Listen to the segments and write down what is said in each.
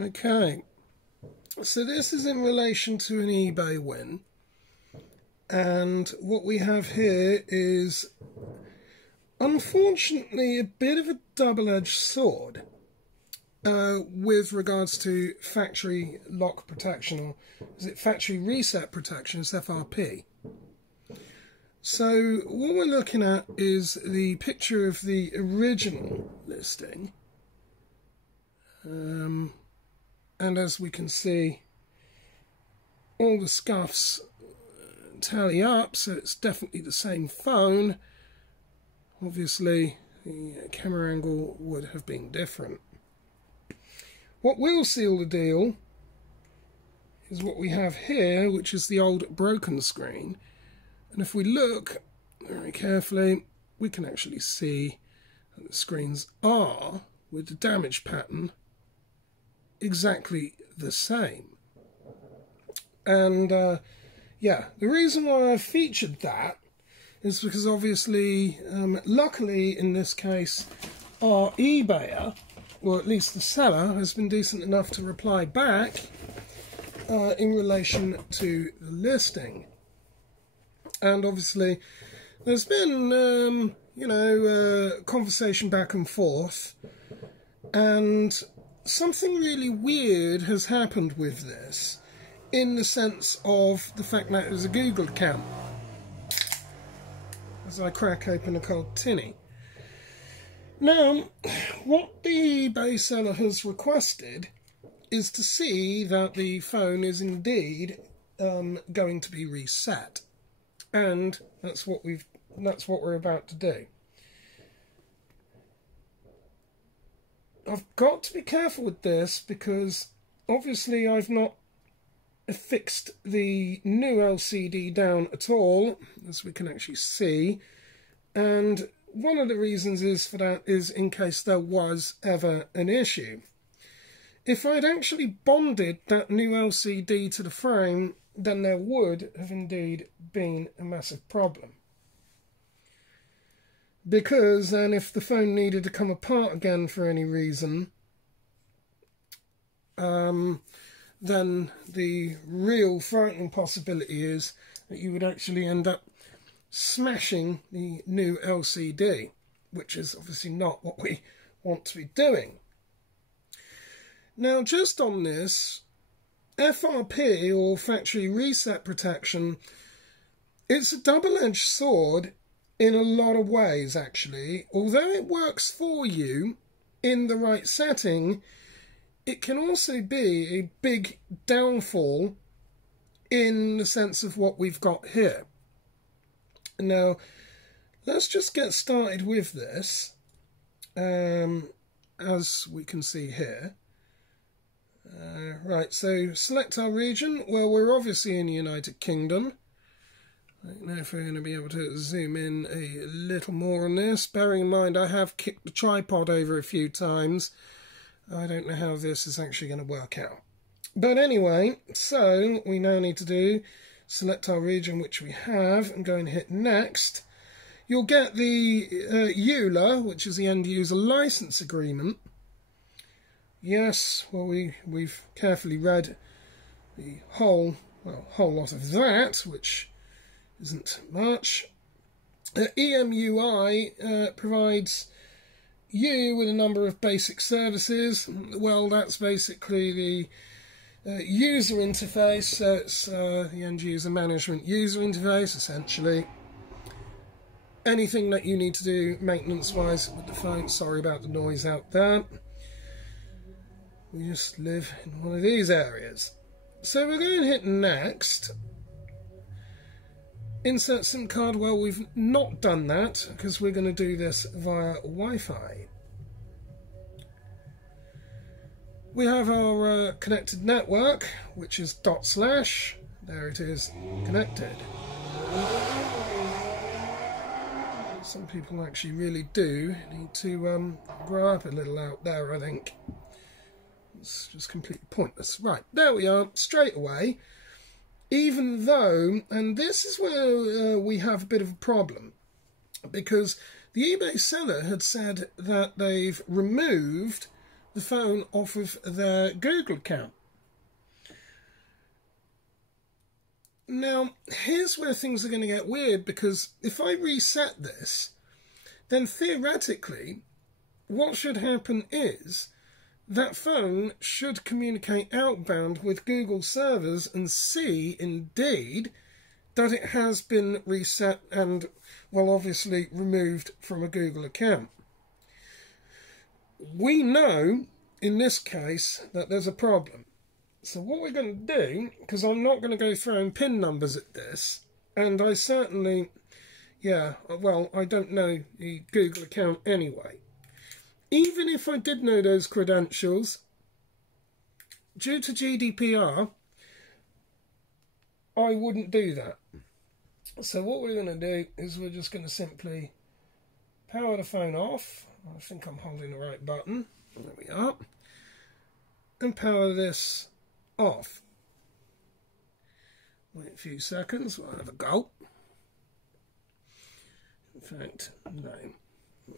Okay, so this is in relation to an eBay win, and what we have here is unfortunately a bit of a double-edged sword with regards to factory lock protection, or is it factory reset protection? It's FRP. So what we're looking at is the picture of the original listing, and as we can see, all the scuffs tally up, so it's definitely the same phone. Obviously the camera angle would have been different. What will seal the deal is what we have here, which is the old broken screen. And if we look very carefully, we can actually see that the screens are, with the damage pattern, exactly the same. And yeah, the reason why I featured that is because obviously, luckily in this case, our eBayer, or at least the seller, has been decent enough to reply back in relation to the listing. And obviously there's been, conversation back and forth, and something really weird has happened with this, in the sense of the fact that it was a Google account. As I crack open a cold tinny. Now, what the eBay seller has requested is to see that the phone is indeed going to be reset. And that's what we're about to do. I've got to be careful with this because obviously I've not fixed the new LCD down at all, as we can actually see, and one of the reasons is for that is in case there was ever an issue. If I'd actually bonded that new LCD to the frame, then there would have indeed been a massive problem. Because then if the phone needed to come apart again for any reason, then the real frightening possibility is that you would actually end up smashing the new LCD, which is obviously not what we want to be doing. Now, just on this, FRP, or factory reset protection, it's a double-edged sword in a lot of ways, actually. Although it works for you in the right setting, it can also be a big downfall in the sense of what we've got here. Now, let's just get started with this, as we can see here. Right, so select our region. Well, we're obviously in the United Kingdom. I don't know if we're going to be able to zoom in a little more on this. Bearing in mind, I have kicked the tripod over a few times. I don't know how this is actually going to work out. But anyway, so we now need to do, select our region, which we have, and go and hit next. You'll get the EULA, which is the end user license agreement. Yes, well, we've carefully read the whole lot of that, which isn't much. EMUI provides you with a number of basic services. Well, that's basically the user interface, so it's the end user management user interface, essentially. Anything that you need to do maintenance-wise with the phone, sorry about the noise out there. We just live in one of these areas. So we're going to hit next. Insert SIM card. Well, we've not done that because we're going to do this via Wi-Fi. We have our connected network, which is /. There it is, connected. Some people actually really do need to grow up a little out there, I think. It's just completely pointless. Right, there we are, straight away. Even though, and this is where we have a bit of a problem, because the eBay seller had said that they've removed the phone off of their Google account. Now, here's where things are going to get weird, because if I reset this, then theoretically, what should happen is that phone should communicate outbound with Google servers and see, indeed, that it has been reset and, well, obviously removed from a Google account. We know, in this case, that there's a problem. So what we're going to do, because I'm not going to go throwing PIN numbers at this, and I certainly, I don't know the Google account anyway. Even if I did know those credentials, due to GDPR, I wouldn't do that. So what we're going to do is we're just going to simply power the phone off. I think I'm holding the right button. There we are. And power this off. Wait a few seconds, we'll have a gulp. In fact, no,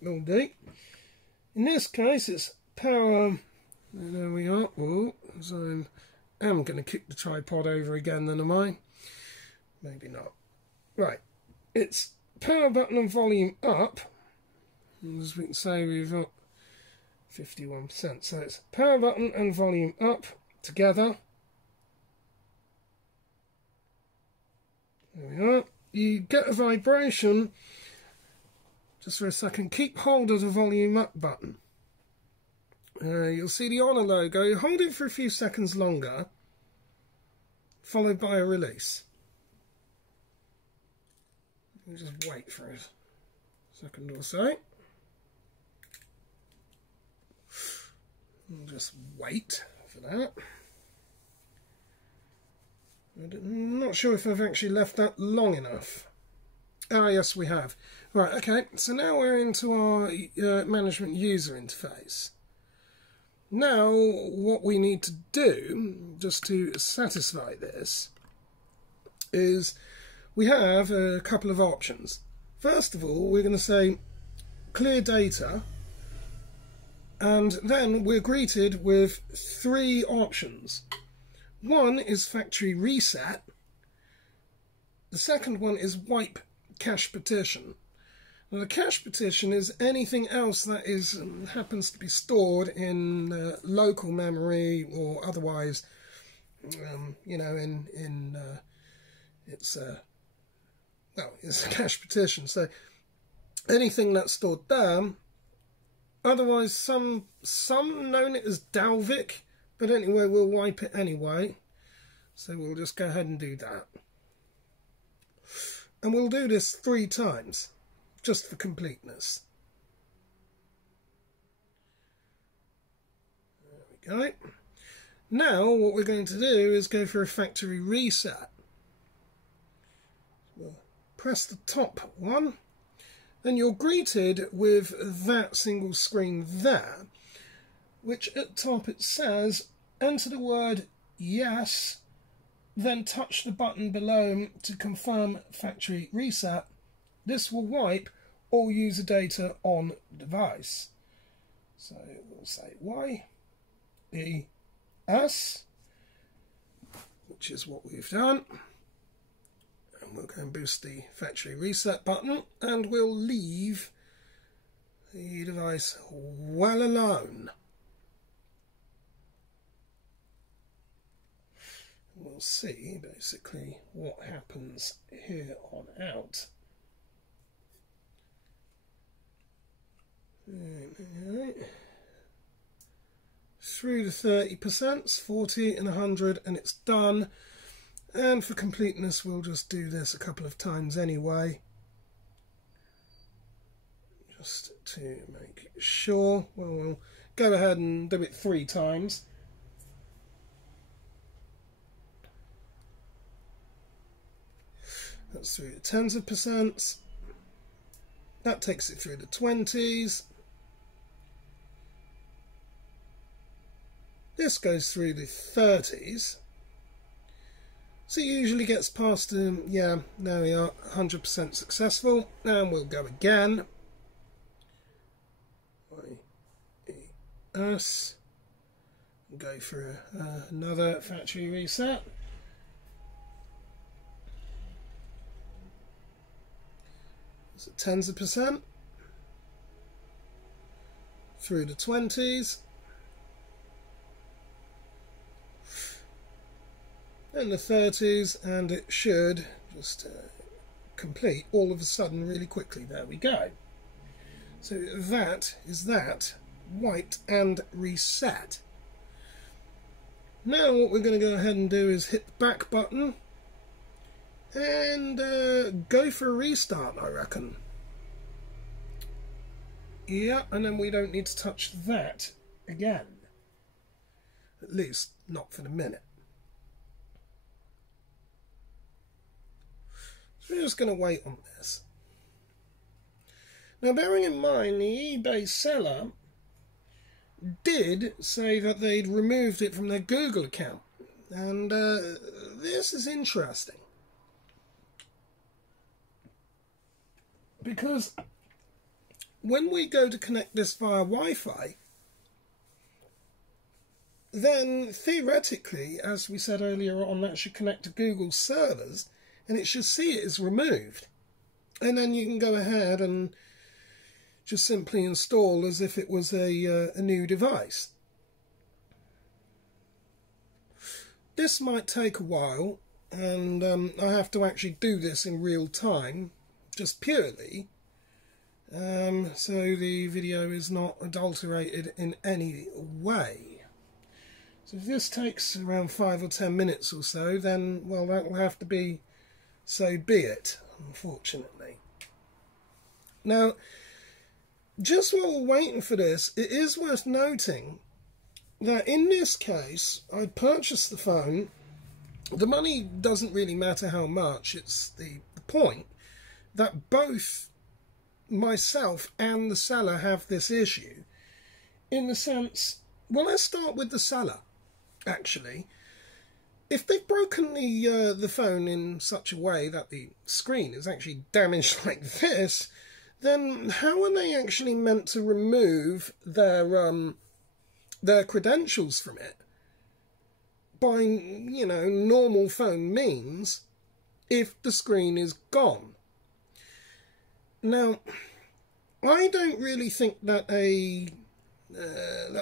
will do. In this case, it's power. There we are. Oh, so I'm going to kick the tripod over again, then, am I? Maybe not. Right, it's power button and volume up. As we can say, we've got 51%. So it's power button and volume up together. There we are. You get a vibration. Just for a second, keep hold of the volume up button. You'll see the Honor logo. Hold it for a few seconds longer, followed by a release. We'll just wait for a second or so. We'll just wait for that. I'm not sure if I've actually left that long enough. Ah, yes, we have. Right, okay, so now we're into our management user interface. Now, what we need to do, just to satisfy this, is we have a couple of options. First of all, we're going to say clear data, and then we're greeted with three options. One is factory reset. The second one is wipe cache petition. Now, the cache petition is anything else that is happens to be stored in local memory or otherwise, it's a cache petition. So anything that's stored there. Otherwise, some known it as Dalvik, but anyway, we'll wipe it anyway. So we'll just go ahead and do that. And we'll do this 3 times, just for completeness. There we go. Now, what we're going to do is go for a factory reset. We'll press the top one. Then you're greeted with that single screen there, which at top it says, enter the word yes, then touch the button below to confirm factory reset. This will wipe all user data on the device. So we'll say YES, which is what we've done. And we'll go and boost the factory reset button, and we'll leave the device well alone. We'll see basically what happens here on out. Through the 30%, 40 and 100, and it's done. And for completeness, we'll just do this a couple of times anyway, just to make sure. Well, we'll go ahead and do it 3 times. That's through the tens of percents. That takes it through the 20s. This goes through the 30s. So it usually gets past, yeah, there we are, 100% successful. And we'll go again. us. Go for another factory reset. Is it tens of percent? Through the 20s. And the 30s, and it should just complete all of a sudden really quickly. There we go. So that is that, white and reset. Now what we're going to go ahead and do is hit the back button and go for a restart, I reckon. Yeah, and then we don't need to touch that again. At least not for the minute. So we're just going to wait on this. Now, bearing in mind, the eBay seller did say that they'd removed it from their Google account. And this is interesting. Because when we go to connect this via Wi-Fi, then theoretically, as we said earlier on, that should connect to Google's servers, and it should see it as removed. And then you can go ahead and just simply install as if it was a new device. This might take a while, and I have to actually do this in real time, just purely, so the video is not adulterated in any way. So if this takes around 5 or 10 minutes or so, then, well, that will have to be so be it, unfortunately. Now, just while we're waiting for this, it is worth noting that in this case, I purchased the phone. The money doesn't really matter how much, it's the point that both myself and the seller have this issue. In the sense, well, let's start with the seller, actually. If they've broken the phone in such a way that the screen is actually damaged like this, then how are they actually meant to remove their credentials from it by, you know, normal phone means if the screen is gone? Now, I don't really think that a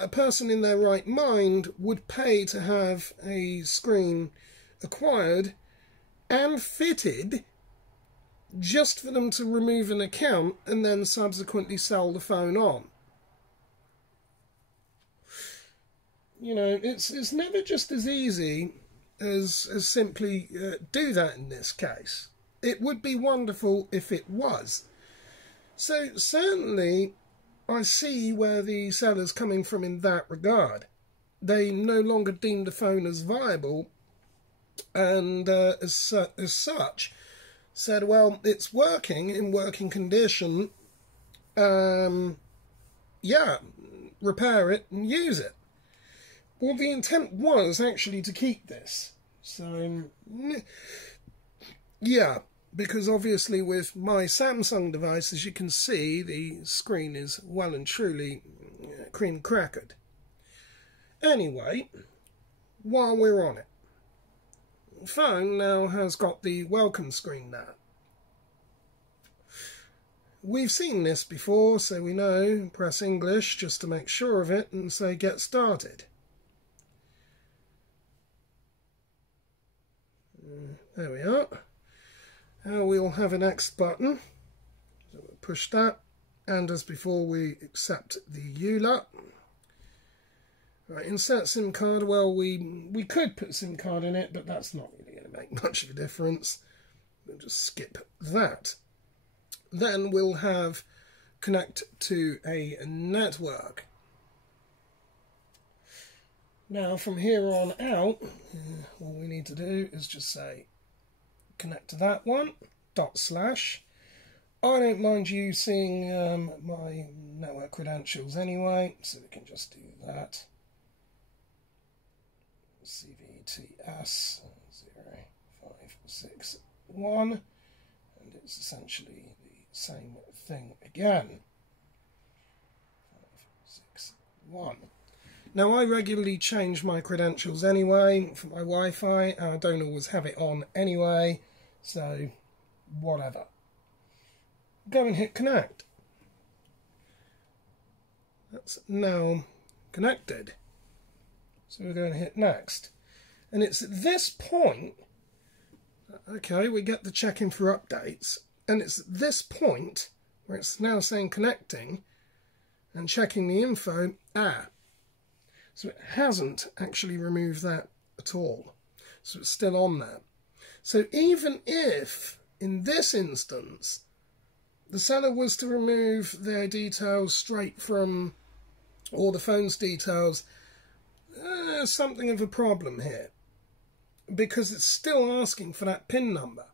person in their right mind would pay to have a screen acquired and fitted just for them to remove an account and then subsequently sell the phone on. You know, it's never just as easy as simply do that in this case. It would be wonderful if it was. So certainly I see where the seller's coming from in that regard. They no longer deem the phone as viable, and as such said, well, it's working in working condition, yeah, repair it and use it. Well, the intent was actually to keep this. So, yeah, because obviously with my Samsung device, as you can see, the screen is well and truly cream crackered. Anyway, while we're on it, the phone now has got the welcome screen now. We've seen this before, so we know, press English just to make sure of it and say get started. There we are. Now we'll have an X button, so we'll push that, and as before we accept the EULA. Right, insert SIM card. Well, we could put a SIM card in it, but that's not really going to make much of a difference. We'll just skip that. Then we'll have connect to a network. Now from here on out, all we need to do is just say connect to that one, /. I don't mind you seeing my network credentials anyway, so we can just do that. CVTS 0561, and it's essentially the same thing again. 561. Now, I regularly change my credentials anyway for my Wi-Fi. I don't always have it on anyway, so whatever. Go and hit connect. That's now connected. So we're going to hit next. And it's at this point, okay, we get the check-in for updates, and it's at this point where it's now saying connecting and checking the info. So it hasn't actually removed that at all. So it's still on there. So even if, in this instance, the seller was to remove their details straight from, or the phone's details, something of a problem here, because it's still asking for that PIN number.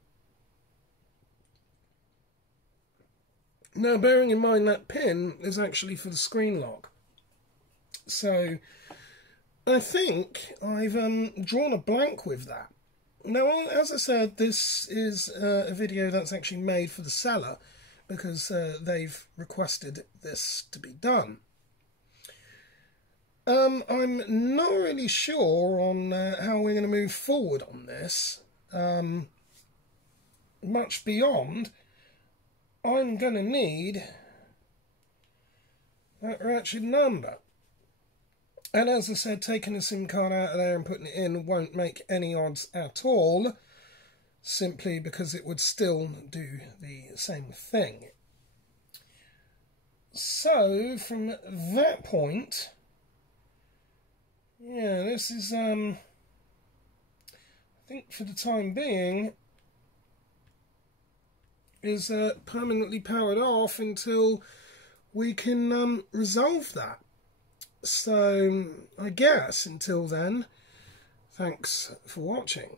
Now, bearing in mind that PIN is actually for the screen lock. So I think I've drawn a blank with that. Now, as I said, this is a video that's actually made for the seller because they've requested this to be done. I'm not really sure on how we're going to move forward on this. Much beyond, I'm going to need that ratchet number. And as I said, taking a SIM card out of there and putting it in won't make any odds at all, simply because it would still do the same thing. So, from that point, yeah, this is, I think for the time being, is permanently powered off until we can resolve that. So, I guess until then, thanks for watching.